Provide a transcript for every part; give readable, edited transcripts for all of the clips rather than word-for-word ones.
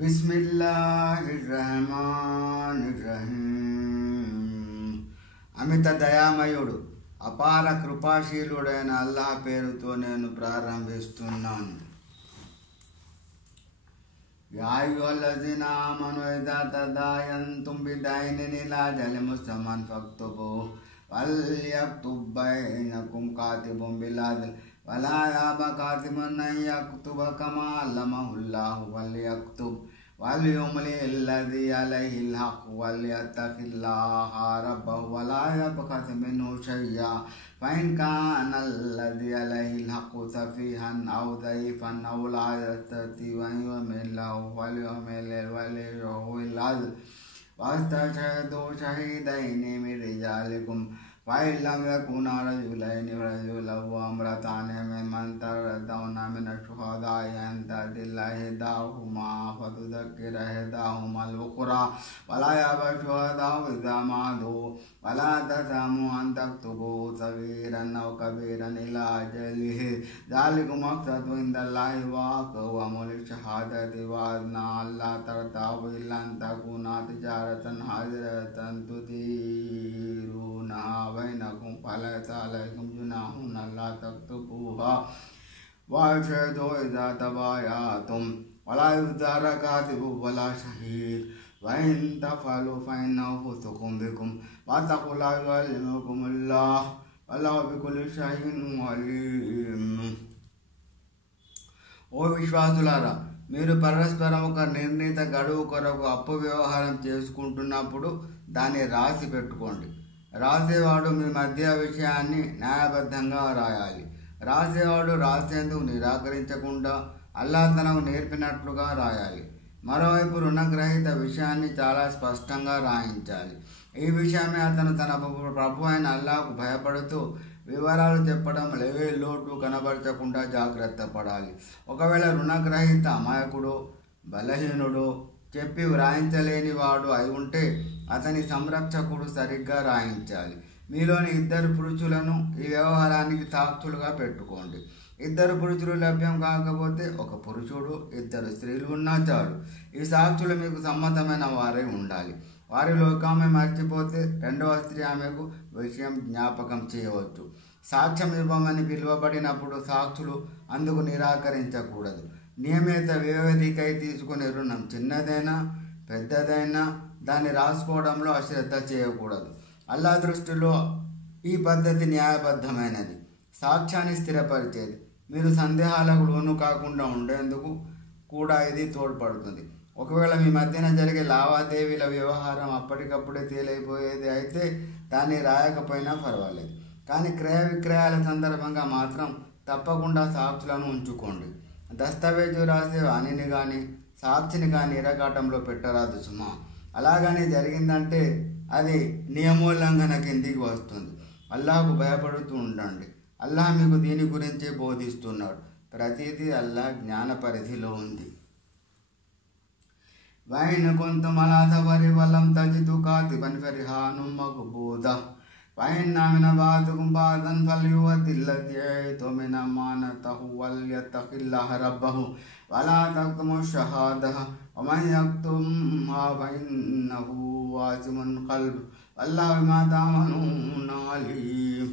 బిస్మిల్లాహిర్రహమానిర్రహీం. అమిత దయామయుడు అపార కృపాశీలుడైన అల్లాహ్ పేరుతో నేను ప్రారంభిస్తున్నాను. యా అయ్యుహల్లజీన ఆమనూ ఇదా తదాయంతుం బిదైనిన్ ఇలా అజలిన్ ముసమ్మన్ ఫక్తుబూహు వల్యక్తుబ్ బైనకుం కాతిబున్ బిల్ అద్ల్ వలా యఅబా కాతిబున్ అన్ యక్తుబ కమా అల్లమహుల్లాహు వల్యక్తుబ్ వల్యుమ్లిల్లదీ అలైహిల్ హక్కు వల్యత్తఖిల్లాహ రబ్బహు వలా యబ్ఖస్ మిన్హు షైయా ఫఇన్ కానల్లదీ అలైహిల్ హక్కు సఫీహన్ ఔ దయీఫన్ ఔ లా యస్తతీఉ అన్ యుమిల్లహు ఫల్యుమిల్ వలియుహుల్ అద్ల్ వస్తష్హిదూ షహీదైని మిన్ రిజాలికుం فإن لم يكونا رجلين فرجل وامرأتان ممن ترضون من الشهداء أن تعدل إحداهما فتذكر إحداهما الأخرى ولا يأبى الشهداء إذا ما دعوا ولا تسأموا أن تكتبوا صغيرا أو كبيرا إلى أجله ذلكم أقسط عند الله وأقوم للشهادة وأدنى ألا ترتابوا إلا أن تكون تجارة حاضرة تديرونها بينكم فليس عليكم جناح ألا تكتبوها وأشهدوا إذا تبايعتم ولا يؤذر كاتب ولا شهيد وإن تفعلوا فإنه فسوق بكم واتقوا الله يعلمكم الله والله بكل شيء عليم. ఓ విశ్వాసులారా, మీరు పరస్పరం ఒక నిర్ణీత గడువు కొరకు అప్పు వ్యవహారం చేసుకుంటున్నప్పుడు దాన్ని రాసి పెట్టుకోండి. రాసేవాడు మీ మధ్య విషయాన్ని న్యాయబద్ధంగా రాయాలి. రాసేవాడు రాసేందుకు నిరాకరించకుండా అల్లాహ్ తనకు నేర్పినట్లుగా రాయాలి. మరోవైపు రుణగ్రహీత విషయాన్ని చాలా స్పష్టంగా రాయించాలి. ఈ విషయమే అతను తన ప్రభు అయిన అల్లాహ్కు భయపడుతూ వివరాలు చెప్పడం ఏ లోటు కనబరచకుండా జాగ్రత్త పడాలి. ఒకవేళ రుణగ్రహీత అమాయకుడు, బలహీనుడు, చెప్పి వ్రాయించలేని వాడు అయి ఉంటే అతని సంరక్షకుడు సరిగ్గా రాయించాలి. మీలోని 2 పురుషులను ఈ వ్యవహారానికి సాక్షులుగా పెట్టుకోండి. 2 పురుషులు లభ్యం కాకపోతే 1 పురుషుడు, 2 స్త్రీలు ఉన్నా చాలు. ఈ సాక్షులు మీకు సమ్మతమైన వారై ఉండాలి. వారిలో ఒక ఆమె మర్చిపోతే 2వ స్త్రీ ఆమెకు విషయం జ్ఞాపకం చేయవచ్చు. సాక్ష్యం ఇవ్వమని పిలువబడినప్పుడు సాక్షులు అందుకు నిరాకరించకూడదు. నియమిత వ్యవధికై తీసుకునే రుణం చిన్నదైనా పెద్దదైనా దాన్ని రాసుకోవడంలో అశ్రద్ధ చేయకూడదు. అల్లాహ్ దృష్టిలో ఈ పద్ధతి న్యాయబద్ధమైనది, సాక్ష్యాన్ని స్థిరపరిచేది. మీరు సందేహాలకు లోను కాకుండా ఉండేందుకు కూడా ఇది తోడ్పడుతుంది. ఒకవేళ మీ మధ్యన జరిగే లావాదేవీల వ్యవహారం అప్పటికప్పుడే తేలైపోయేది అయితే దాన్ని రాయకపోయినా పర్వాలేదు. కానీ క్రయ విక్రయాల సందర్భంగా మాత్రం తప్పకుండా సాక్షులను ఉంచుకోండి. దస్తావేజు రాసే వాణిని కానీ సాక్షిని కానీ ఇరకాటంలో పెట్టరాదు సుమా. అలాగని జరిగిందంటే అది నియమోల్లంఘన కిందికి వస్తుంది. అల్లాహ్కు భయపడుతూ ఉండండి. అల్లాహ్ మీకు దీని గురించే బోధిస్తున్నాడు. ప్రతిదీ అల్లాహ్ జ్ఞాన పరిధిలో ఉంది. وإن كنتم على سفر ولم تجدوا كاتبا فرهان مقبوضة وإن من بعضكم بعضا فليؤدي الذي اؤتمن أمانته وليتق الله ربه ولا تكتموا الشهادة ومن يكتمها فإنه آثم قلبه والله بما تعملون عليم.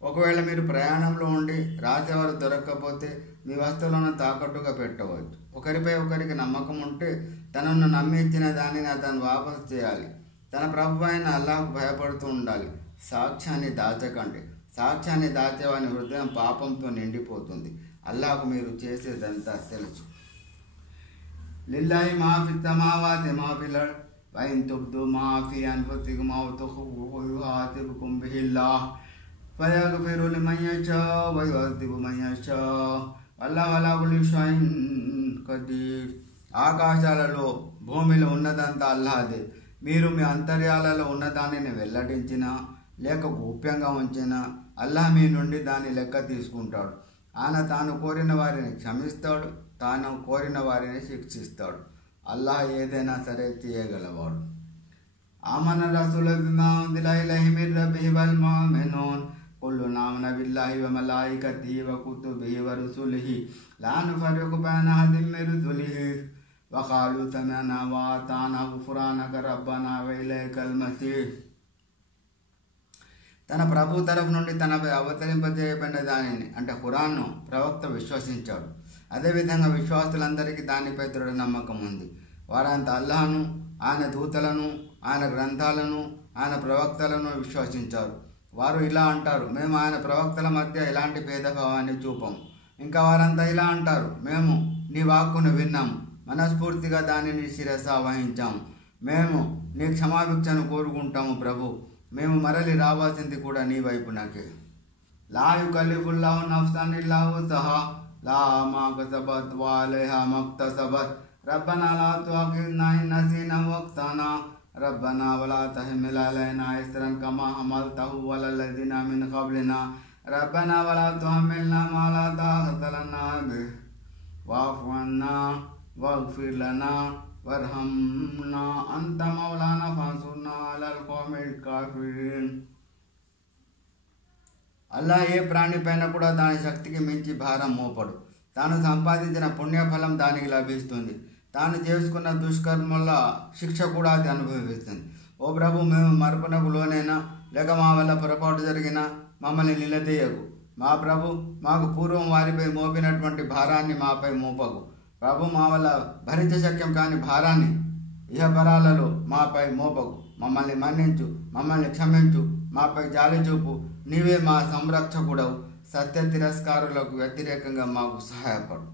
ఒకవేళ మీరు ప్రయాణంలో ఉండి రాసేవారు దొరక్కపోతే మీ వస్తువులను తాకట్టుగా పెట్టవచ్చు. ఒకరిపై ఒకరికి నమ్మకం ఉంటే తనను నమ్మి ఇచ్చిన దానిని అతను వాపసు చేయాలి. తన ప్రభు అయిన అల్లాహ్కు భయపడుతూ ఉండాలి. సాక్ష్యాన్ని దాచకండి. సాక్ష్యాన్ని దాచేవాని హృదయం పాపంతో నిండిపోతుంది. అల్లాహ్కు మీరు చేసేదంతా తెలుసు. లిల్లాహి మా ఫి సమావాతి మా ఫిల్ అర్ద్ వ ఇన్ తుబ్దు మా ఫి అన్ఫుసికుమ్ ఔ తుఖ్ఫూహు యుహాసిబుకుమ్ బిహిల్లాహ్ ఫయగ్ఫిరు లిమన్ యషా వ యుఅذిబు మన్ యషా వల్లాహు అలా కుల్లి షైఇన్ ఖదీర్. ఆకాశాలలో భూమిలో ఉన్నదంతా అల్లాహదే. మీరు మీ అంతర్యాలలో ఉన్నదానిని వెల్లడించినా లేక గోప్యంగా ఉంచినా అల్లాహ్ మీ నుండి దాని లెక్క తీసుకుంటాడు. ఆయన తాను కోరిన వారిని క్షమిస్తాడు, తాను కోరిన వారిని శిక్షిస్తాడు. అల్లాహ్ ఏదైనా సరే చేయగలవాడు. ఆమన రసూలు బిమా ఉంజిల ఇలైహి మిర్ రబ్బిహి వల్ ముమినూన్ కుల్లున్ ఆమన బిల్లాహి వ మలాయికతిహి వ కుతుబిహి వ రుసులిహి లా నుఫర్రిఖు బైన అహదిన్ మిన్ రుసులిహి వఖాలు సమఅనా వఅతానా గుఫ్రానక రబ్బనా వఇలైకల్ మసీర్. తన ప్రభు తరఫు నుండి తనపై అవతరింపజేయబడిన దానిని అంటే ఖురాన్ను ప్రవక్త విశ్వసించాడు. అదేవిధంగా విశ్వాసులందరికీ దానిపై దృఢ నమ్మకం ఉంది. వారంతా అల్లాహను, ఆయన దూతలను, ఆయన గ్రంథాలను, ఆయన ప్రవక్తలను విశ్వసించారు. వారు ఇలా అంటారు, మేము ఆయన ప్రవక్తల మధ్య ఎలాంటి భేదభావాన్ని చూపము. ఇంకా వారంతా ఇలా అంటారు, మేము నీ వాక్కును విన్నాము, మనస్ఫూర్తిగా దానిని శిరస వహించాము. మేము నీ క్షమాభిక్షను కోరుకుంటాము ప్రభు, మేము మరలి రావాల్సింది కూడా నీ వైపునకే. లా యుకల్లిఫుల్లాహు నఫ్సన్ ఇల్లా వుసహా లహా మా కసబత్ వఅలైహా మక్తసబత్ రబ్బనా లా తుఅఖిజ్నా ఇన్ నసీనా వఅఖ్తానా రబ్బనా వలా తహమిల్ అలైనా ఇస్రన్ కమా హమల్తహు అలల్లజీనా మిన్ ఖబ్లినా రబ్బనా వలా తుహమ్మిల్నా మా లా తాఖత లనా బిహి వఅఫు అన్నా వగ్ఫిర్ లనా వర్హమ్నా అంత మౌలానా ఫన్సుర్నా అలల్ ఖౌమిల్ కాఫిరీన్. అల్లా ఏ ప్రాణి పైన కూడా దాని శక్తికి మించి భారం మోపడు. తాను సంపాదించిన పుణ్యఫలం దానికి లభిస్తుంది. తాను చేసుకున్న దుష్కర్మల శిక్ష కూడా అది అనుభవిస్తుంది. ఓ ప్రభు, మేము మరపునకు లోనైనా లేక మా వల్ల పొరపాటు జరిగినా మమ్మల్ని నిలదీయకు. మా ప్రభు, మాకు పూర్వం వారిపై మోపినటువంటి భారాన్ని మాపై మోపకు. ప్రభు, మా వల్ల భరించశక్యం కాని భారాన్ని ఇహపరాలలో మాపై మోపకు. మమ్మల్ని మన్నించు, మమ్మల్ని క్షమించు, మాపై జాలి చూపు. నీవే మా సంరక్షకుడవు. సత్య తిరస్కారులకు వ్యతిరేకంగా మాకు సహాయపడు.